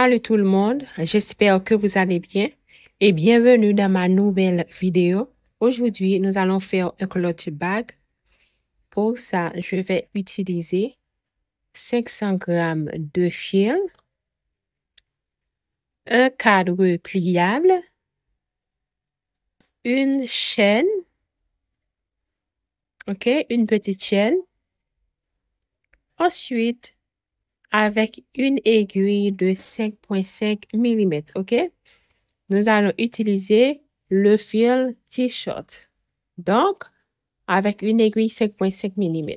Salut tout le monde, j'espère que vous allez bien et bienvenue dans ma nouvelle vidéo. Aujourd'hui, nous allons faire un clutch bag. Pour ça, je vais utiliser 500 g de fil, un cadre pliable, une chaîne, une petite chaîne. Ensuite, avec une aiguille de 5,5 mm, nous allons utiliser le fil T-shirt. Donc, avec une aiguille 5,5 mm.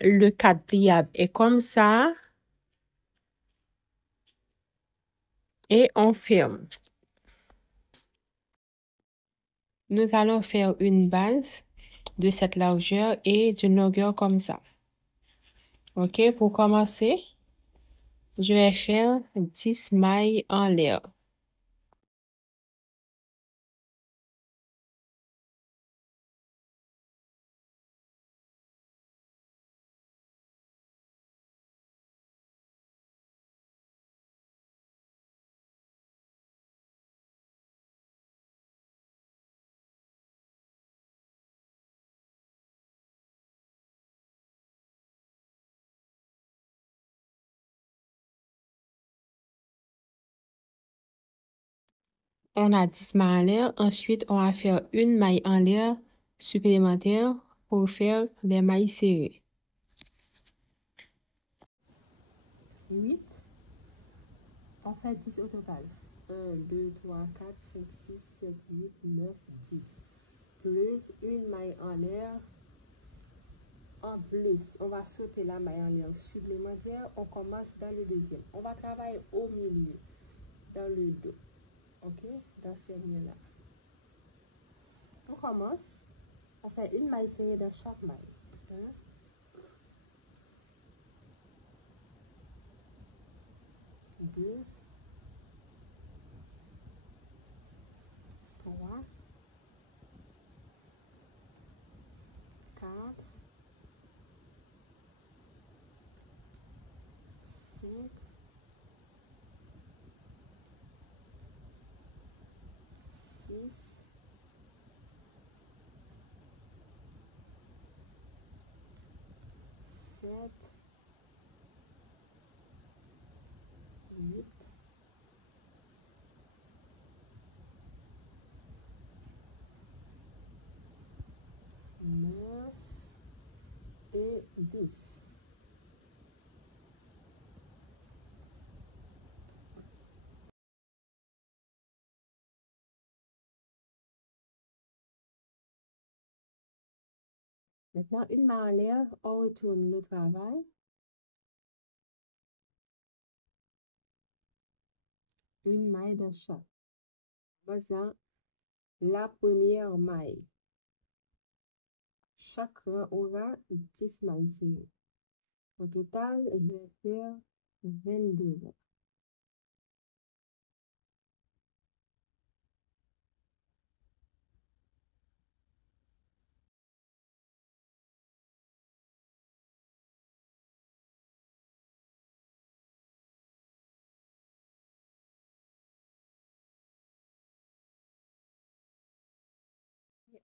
Le cadre pliable est comme ça. Et on ferme. Nous allons faire une base de cette largeur et d'une longueur comme ça. Pour commencer, je vais faire 10 mailles en l'air. On a 10 mailles en l'air. Ensuite, on va faire une maille en l'air supplémentaire pour faire des mailles serrées. 8. On fait 10 au total. 1, 2, 3, 4, 5, 6, 7, 8, 9, 10. Plus une maille en l'air. En plus, on va sauter la maille en l'air supplémentaire. On commence dans le deuxième. On va travailler au milieu, dans le dos. Dans ce lien-là. On commence. On fait une maille serrée dans chaque maille. 1, 2, 3, 4, 5, 6, 7, 8, 9 et 10. Maintenant, une maille en l'air, on retourne le travail. Une maille dans chaque. Voici la première maille. Chaque rang aura 10 mailles serrées. Au total, je vais faire 22 rangs.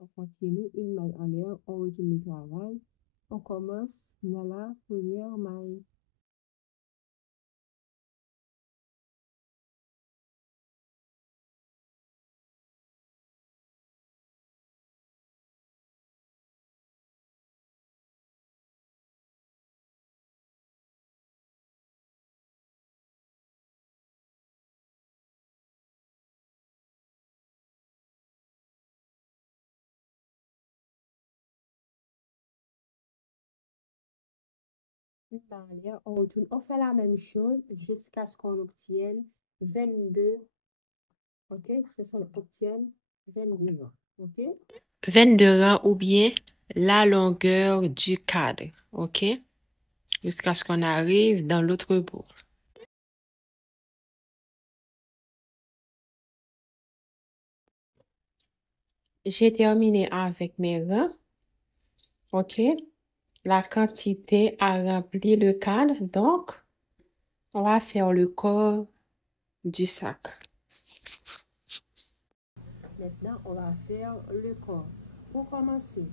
On continue une maille en l'air, on retourne le travail. On commence dans la première maille. Une maille en l'air, on retourne. On fait la même chose jusqu'à ce qu'on obtienne 22. C'est ce qu'on obtienne 22 rangs. 22 rangs ou bien la longueur du cadre. Jusqu'à ce qu'on arrive dans l'autre bout. J'ai terminé avec mes rangs. La quantité a rempli le cadre. Donc, On va faire le corps du sac. Maintenant, on va faire le corps. Pour commencer,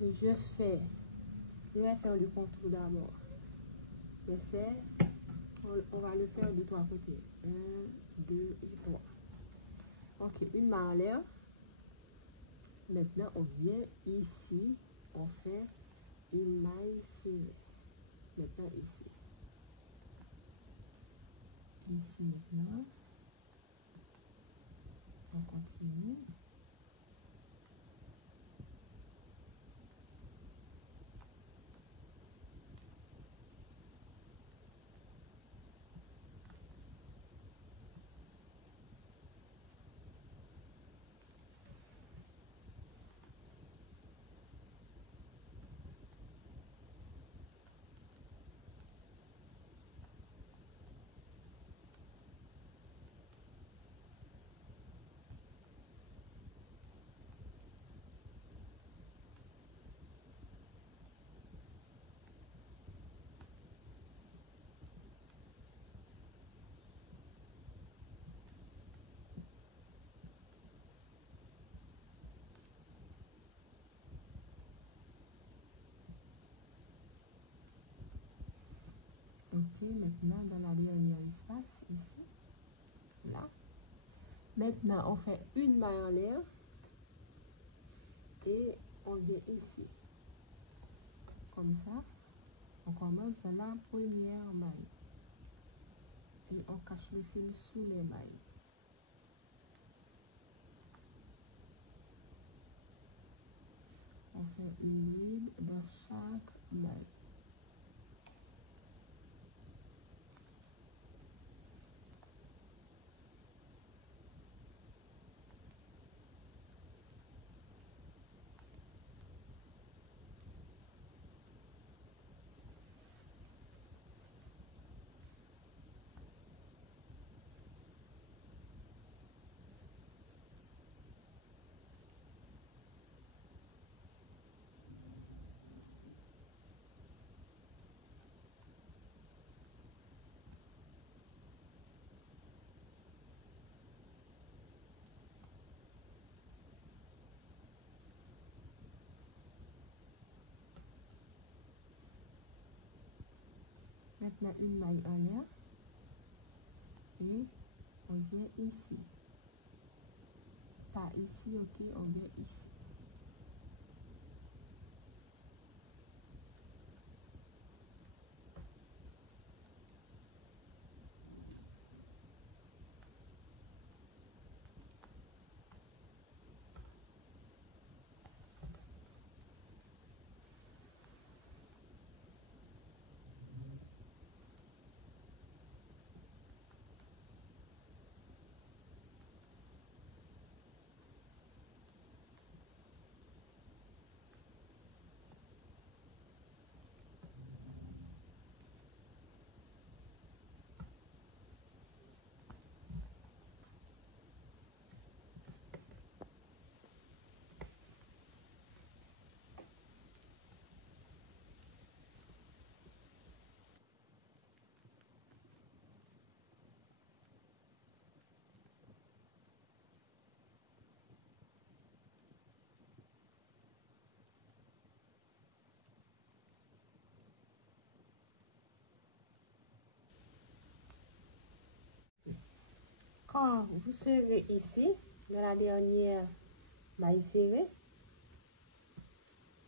je vais faire le contour d'abord. On va le faire de trois côtés. 1, 2 et 3. Ok, une main en l'air. Maintenant, on vient ici. On fait une maille serrée. Maintenant, ici. Ici, maintenant. On continue. Ok, maintenant dans la dernière espace, ici, là. Maintenant, on fait une maille en l'air et on vient ici. Comme ça, on commence dans la première maille. Et on cache le fil sous les mailles. On fait une ligne dans chaque maille. Maintenant, une maille en l'air. Et on vient ici. Pas ici, ok, on vient ici. Quand vous serez ici, dans la dernière maille serrée,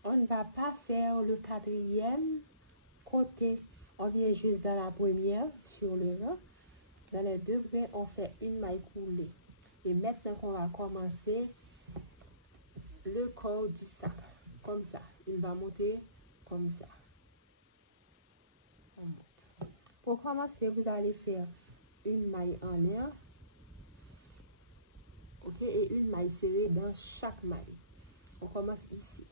on ne va pas faire le quatrième côté. On vient juste dans la première, sur le rang. Dans les deux brins, on fait une maille coulée. Et maintenant qu'on va commencer le corps du sac. Comme ça. Il va monter comme ça. On monte. Pour commencer, vous allez faire une maille en l'air. Ok, et une maille serrée dans chaque maille. On commence ici.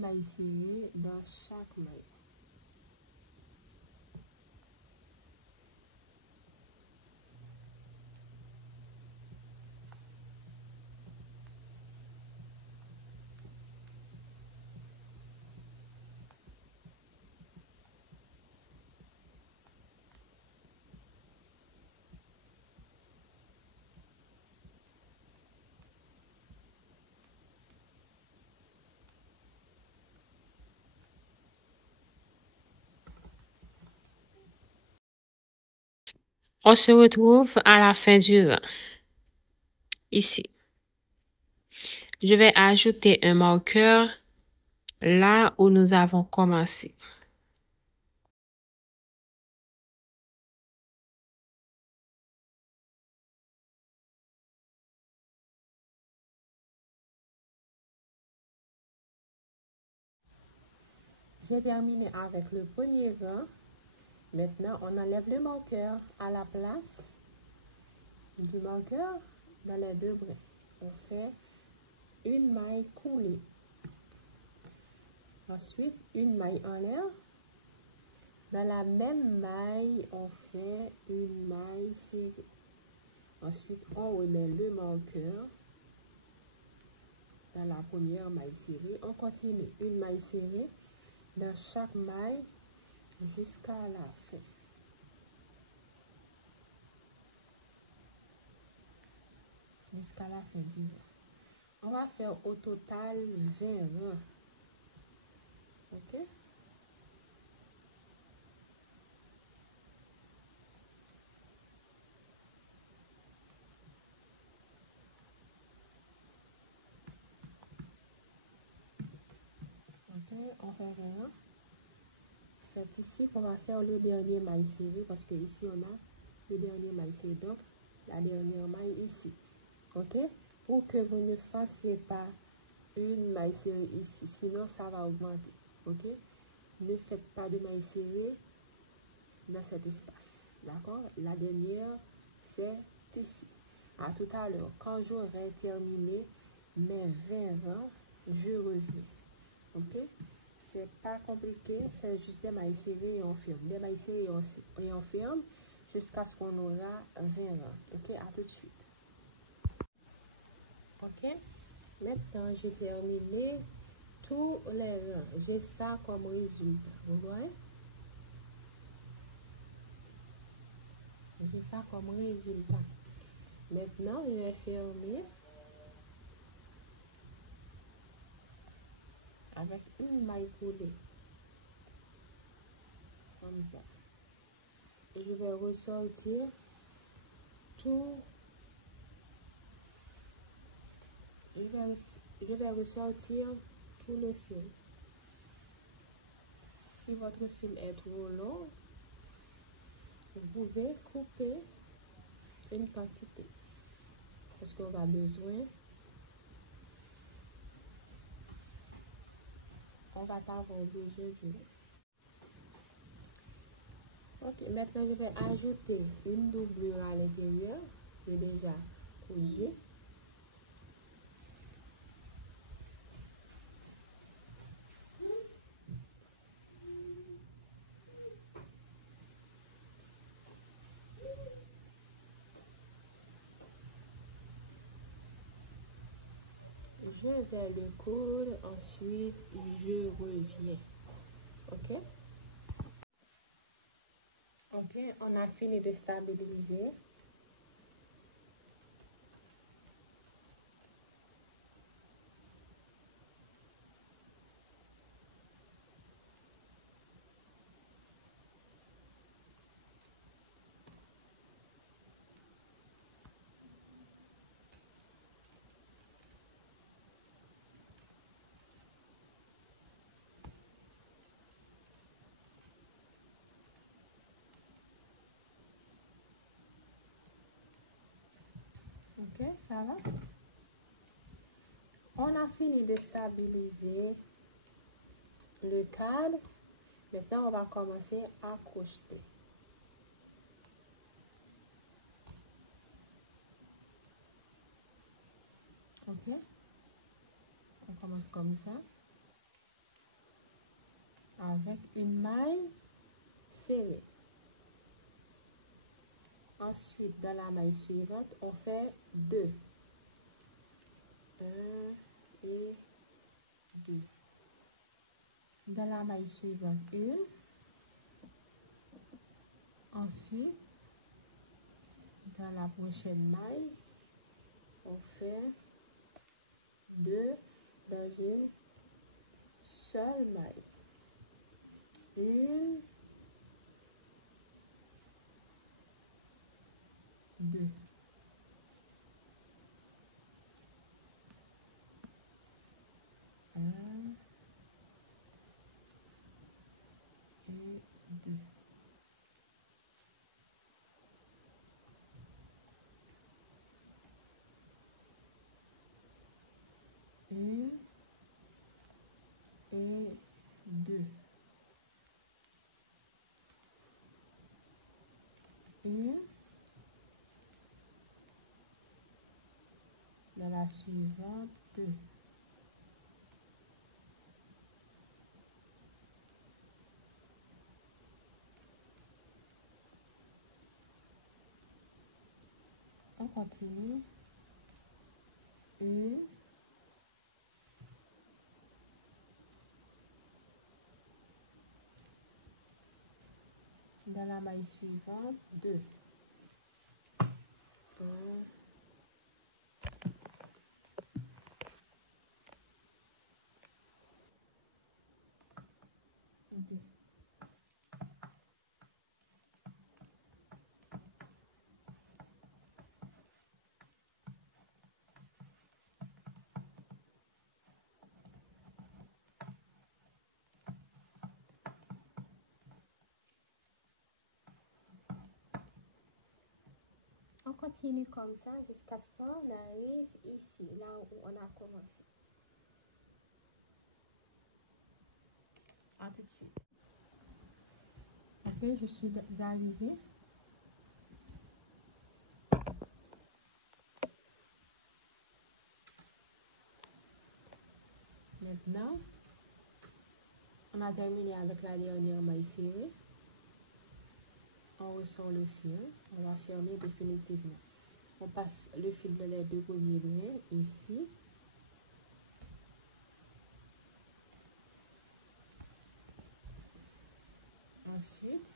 une maille serrée dans chaque maille. On se retrouve à la fin du rang. Ici, je vais ajouter un marqueur là où nous avons commencé. J'ai terminé avec le premier rang. Maintenant, on enlève le marqueur à la place du marqueur dans les deux brins. On fait une maille coulée. Ensuite, une maille en l'air. Dans la même maille, on fait une maille serrée. Ensuite, on remet le marqueur dans la première maille serrée. On continue une maille serrée dans chaque maille jusqu'à la fin. Jusqu'à la fin du rang. On va faire au total 20 rangs. Ok? Ok, on fait 20 rangs. C'est ici qu'on va faire le dernier maille serré parce que ici on a le dernier maille serré. Donc, la dernière maille ici. Ok? Pour que vous ne fassiez pas une maille serrée ici, sinon ça va augmenter. Ok? Ne faites pas de maille serrée dans cet espace. D'accord? La dernière, c'est ici. À tout à l'heure, quand j'aurai terminé mes 20 rangs, je reviens. Ok? C'est pas compliqué, c'est juste des mailles serrées et on ferme. Des mailles serrées et on ferme jusqu'à ce qu'on aura 20 rangs. Ok? À tout de suite. Ok? Maintenant, j'ai terminé tous les rangs. J'ai ça comme résultat. Vous voyez? J'ai ça comme résultat. Maintenant, je vais fermer avec une maille coulée. Comme ça. Et je vais ressortir tout. Je vais ressortir tout le fil. Si votre fil est trop long, vous pouvez couper une quantité. Parce qu'on va besoin, on va pas avoir besoin du reste. Ok, maintenant je vais ajouter une doublure à l'intérieur. J'ai déjà cousu. Je vais le coudre, ensuite je reviens. Ok? Ok, on a fini de stabiliser. Ok, ça va? On a fini de stabiliser le cadre. Maintenant, on va commencer à crocheter. Ok? On commence comme ça. avec une maille serrée. Ensuite, dans la maille suivante, on fait 2. 1 et 2. Dans la maille suivante, 1. Ensuite, dans la prochaine maille, on fait 2 dans une seule maille. 1, 2. 1 et 2. 1 et 2. 1. Dans la suivante, 2. On continue. 1. Dans la maille suivante, 2. 1, 2. On continue comme ça jusqu'à ce qu'on arrive ici, là où on a commencé. À tout de suite. Ok, je suis arrivée. Maintenant, on a terminé avec la dernière maille serrée. On ressort le fil. On va fermer définitivement. On passe le fil de les 2 premiers brins ici. Ensuite,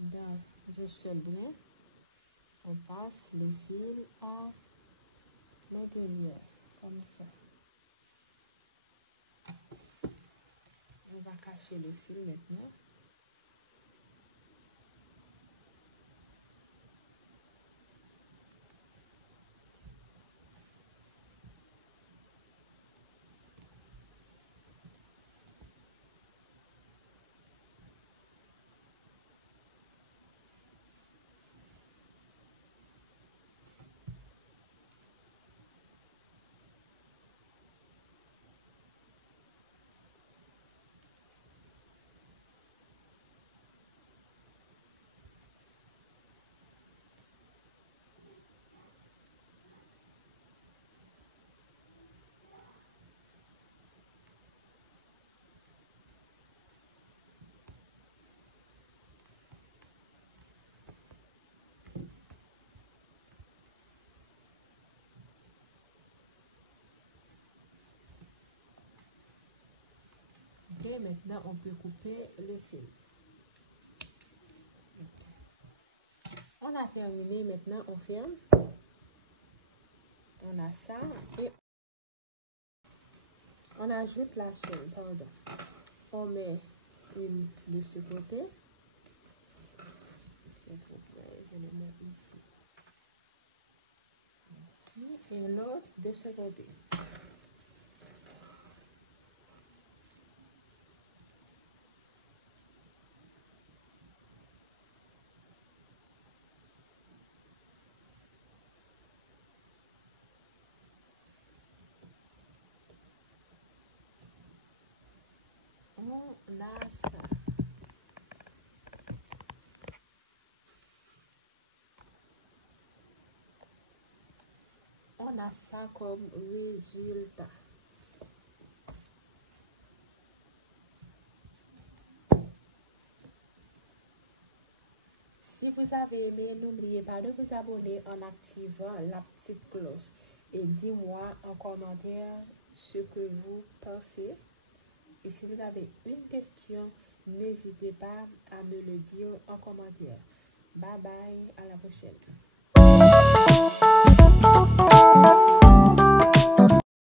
dans un seul brin, on passe le fil à l'intérieur, comme ça. On va cacher le fil maintenant. Ok, maintenant on peut couper le fil. On a terminé, maintenant on ferme. On a ça et on ajoute la chaîne, pardon. On met une de ce côté. C'est trop plein, je le mets ici. Ici et l'autre de ce côté. On a ça. on a ça comme résultat. Si vous avez aimé, n'oubliez pas de vous abonner en activant la petite cloche. Et dis-moi en commentaire ce que vous pensez. Et si vous avez une question, n'hésitez pas à me le dire en commentaire. Bye bye, à la prochaine.